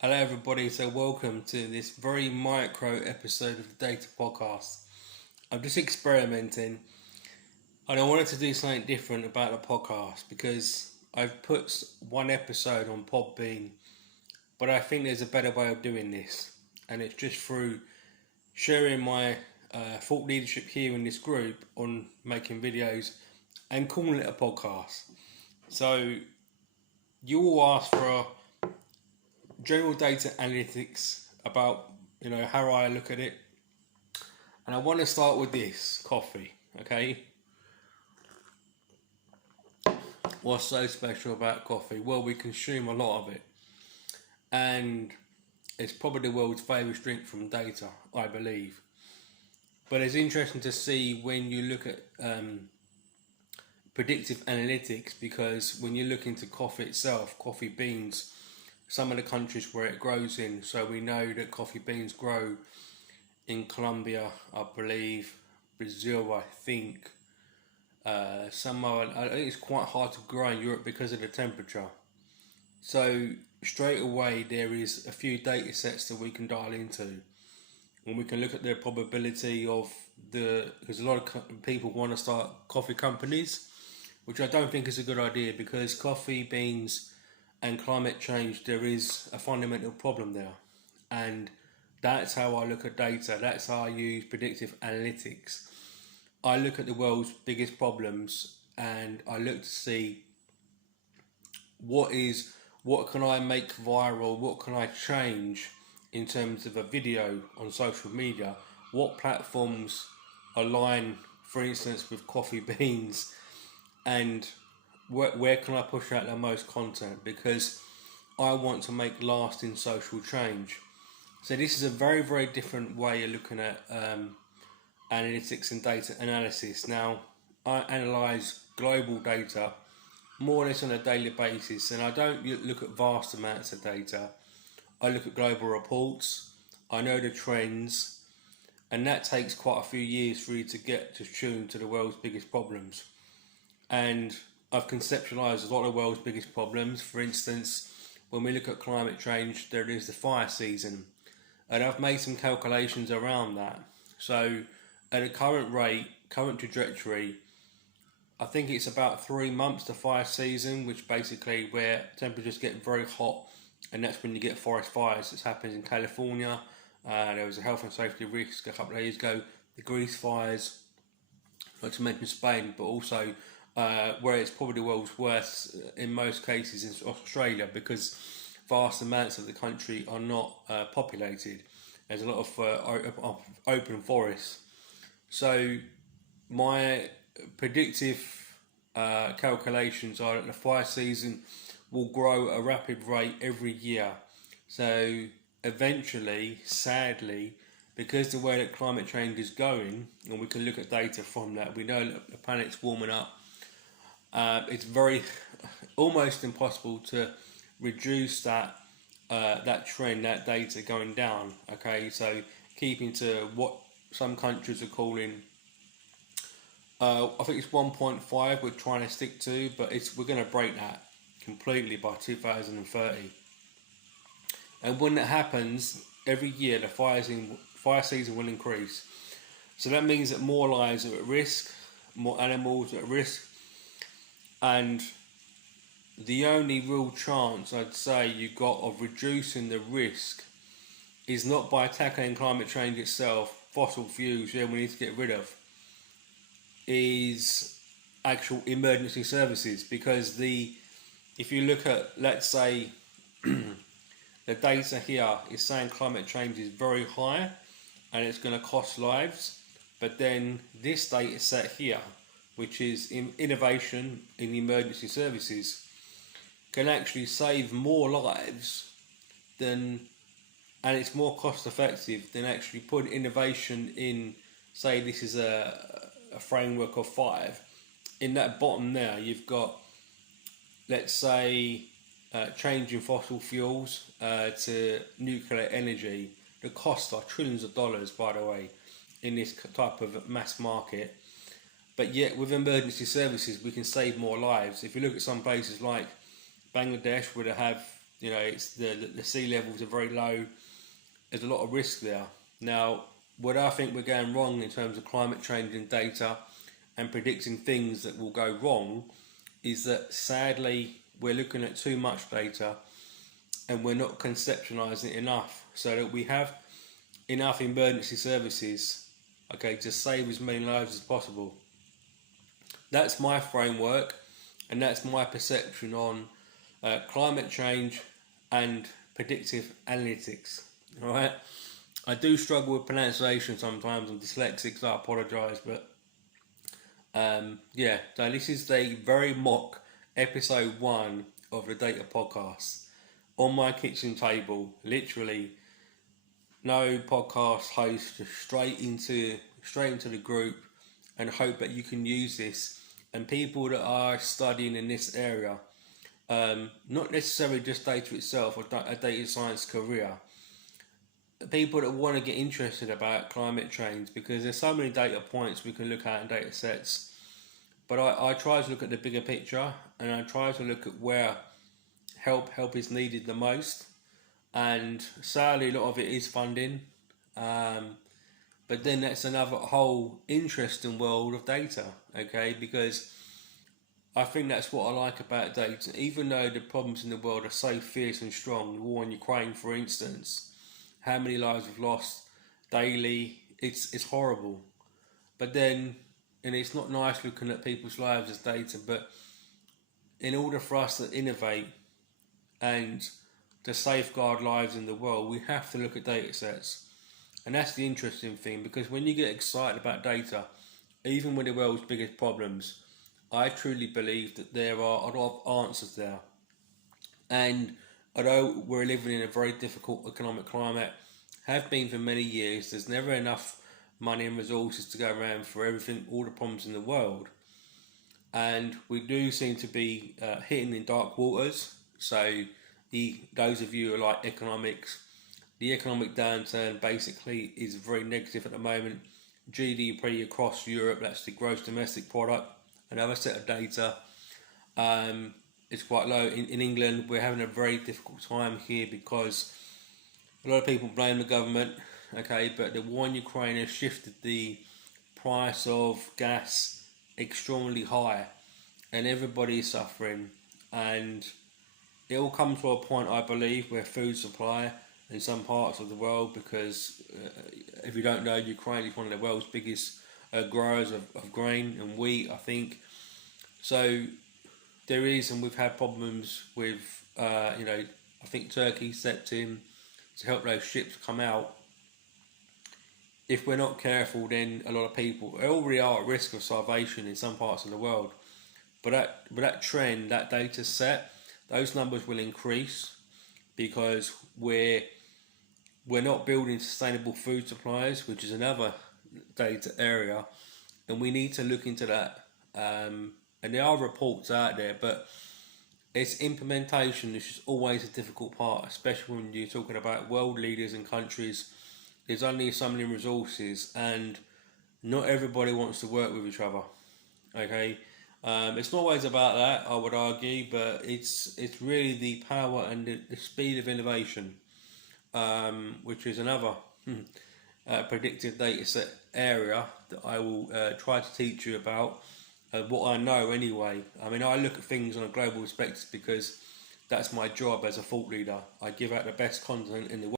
Hello, everybody. So, welcome to this very micro episode of the Data Podcast. I'm just experimenting, and I wanted to do something different about the podcast because I've put one episode on Podbean, but I think there's a better way of doing this, and it's just through sharing my thought leadership here in this group on making videos and calling it a podcast. So, you all asked for a general data analytics about how I look at it, and I want to start with this coffee. Okay, what's so special about coffee? Well, we consume a lot of it, and it's probably the world's favourite drink from data, I believe. But it's interesting to see when you look at predictive analytics, because when you look into coffee itself, coffee beans, some of the countries where it grows in. So we know that coffee beans grow in Colombia, I believe, Brazil, I think. I think it's quite hard to grow in Europe because of the temperature. So straight away there is a few data sets that we can dial into, and we can look at the probability of because a lot of people want to start coffee companies, which I don't think is a good idea, because coffee beans and climate change, there is a fundamental problem there, and that's how I look at data. That's how I use predictive analytics. I look at the world's biggest problems and I look to see what can I make viral, what can I change in terms of a video on social media, what platforms align, for instance, with coffee beans, and where can I push out the most content, because I want to make lasting social change. So this is a very, very different way of looking at analytics and data analysis. Now, I analyse global data more or less on a daily basis, and I don't look at vast amounts of data. I look at global reports, I know the trends, and that takes quite a few years for you to get to tune to the world's biggest problems. And I've conceptualised a lot of the world's biggest problems. For instance, when we look at climate change, there is the fire season, and I've made some calculations around that. So at a current rate, current trajectory, I think it's about 3 months to fire season, which basically where temperatures get very hot, and that's when you get forest fires. This happens in California. There was a health and safety risk a couple of years ago. The Greece fires, not to mention Spain, but also where it's probably the world's worst in most cases is Australia, because vast amounts of the country are not populated. There's a lot of open forests. So my predictive calculations are that the fire season will grow at a rapid rate every year. So eventually, sadly, because the way that climate change is going, and we can look at data from that, we know that the planet's warming up. It's almost impossible to reduce that trend, that data going down. Okay, so keeping to what some countries are calling, I think it's 1.5 we're trying to stick to, but we're going to break that completely by 2030. And when that happens, every year the fire season will increase. So that means that more lives are at risk, more animals are at risk, and the only real chance I'd say you got of reducing the risk is not by tackling climate change itself. Fossil fuels, we need to get rid of, is actual emergency services, because if you look at, let's say, the data here is saying climate change is very high and it's going to cost lives, but then this data set here, which is innovation in emergency services, can actually save more lives and it's more cost effective than actually putting innovation in. Say this is a framework of 5. In that bottom there, you've got, let's say, changing fossil fuels to nuclear energy. The costs are trillions of dollars, by the way, in this type of mass market. But yet, with emergency services, we can save more lives. If you look at some places like Bangladesh, where they have You know, it's the sea levels are very low. There's a lot of risk there. Now, what I think we're going wrong in terms of climate change and data and predicting things that will go wrong is that sadly we're looking at too much data and we're not conceptualizing it enough so that we have enough emergency services, okay, to save as many lives as possible. That's my framework and that's my perception on climate change and predictive analytics. All right, I do struggle with pronunciation sometimes. I'm dyslexic, so I apologise. But yeah, so this is the very mock episode 1 of the Data Podcast. On my kitchen table, literally, no podcast host, just straight into the group, and hope that you can use this. And people that are studying in this area, not necessarily just data itself or a data science career, people that want to get interested about climate change, because there's so many data points we can look at in data sets. But I try to look at the bigger picture, and I try to look at where help is needed the most. And sadly, a lot of it is funding. But then that's another whole interesting world of data, okay? Because I think that's what I like about data. Even though the problems in the world are so fierce and strong, the war in Ukraine, for instance, how many lives we've lost daily, it's horrible. But then, and it's not nice looking at people's lives as data, but in order for us to innovate and to safeguard lives in the world, we have to look at data sets. And that's the interesting thing, because when you get excited about data, even with the world's biggest problems, I truly believe that there are a lot of answers there. And although we're living in a very difficult economic climate, have been for many years, there's never enough money and resources to go around for everything, all the problems in the world. And we do seem to be hitting in dark waters. So those of you who like economics, the economic downturn basically is very negative at the moment. GDP across Europe, that's the gross domestic product, another set of data, it's quite low. In England, we're having a very difficult time here because a lot of people blame the government, okay, but the war in Ukraine has shifted the price of gas extremely high, and everybody is suffering. And it will come to a point, I believe, where food supply in some parts of the world, because if you don't know, Ukraine is one of the world's biggest growers of grain and wheat, I think. So there is, and we've had problems with, I think Turkey stepped in to help those ships come out. If we're not careful, then a lot of people already are at risk of starvation in some parts of the world. But that trend, that data set, those numbers will increase because we're not building sustainable food supplies, which is another data area, and we need to look into that. And there are reports out there, but it's implementation, which is always a difficult part, especially when you're talking about world leaders and countries. There's only so many resources, and not everybody wants to work with each other. Okay, it's not always about that, I would argue, but it's really the power and the speed of innovation, which is another predictive data set area that I will try to teach you about. What I know anyway. I mean, I look at things on a global perspective because that's my job as a thought leader. I give out the best content in the world.